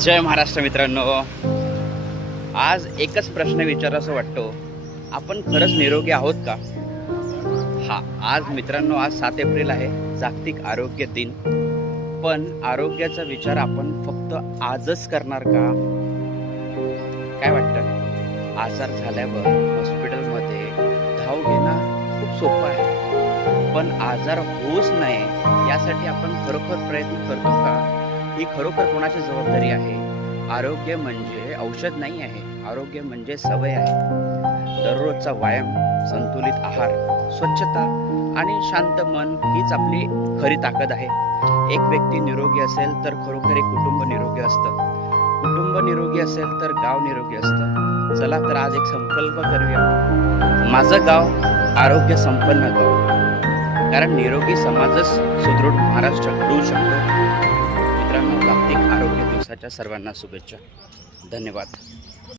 जय महाराष्ट्र मित्रांनो, आज एकच प्रश्न विचारायचा वाटतो, आपण खरंच निरोगी आहोत का? हा, आज मित्रांनो, आज 7 एप्रिल आहे, जागतिक आरोग्य दिन. पण आरोग्याचा विचार आपण फक्त आजच करणार का? काय वाटतं? आजार झाल्यावर हॉस्पिटलमध्ये धाव घेणं खूप सोपं आहे, पण आजार होऊच नये यासाठी आपण खरोखर प्रयत्न करतो का? ही खरोखर कोणाची जबाबदारी आहे? आरोग्य म्हणजे औषध नाही आहे, आरोग्य म्हणजे सवय आहे. दररोजचा व्यायाम, संतुलित आहार, स्वच्छता आणि शांत मन हीच आपली खरी ताकद आहे. एक व्यक्ती निरोगी असेल तर खरोखर एक कुटुंब निरोगी असतं. कुटुंब निरोगी असेल तर गाव निरोगी असतं. चला तर आज एक संकल्प करूया, माझं गाव आरोग्य संपन्न गाव. कारण निरोगी समाजच सुदृढ महाराष्ट्र घडवू शकतो. मित्रांनो, जागतिक आरोग्य दिवसाच्या सर्वांना शुभेच्छा. धन्यवाद.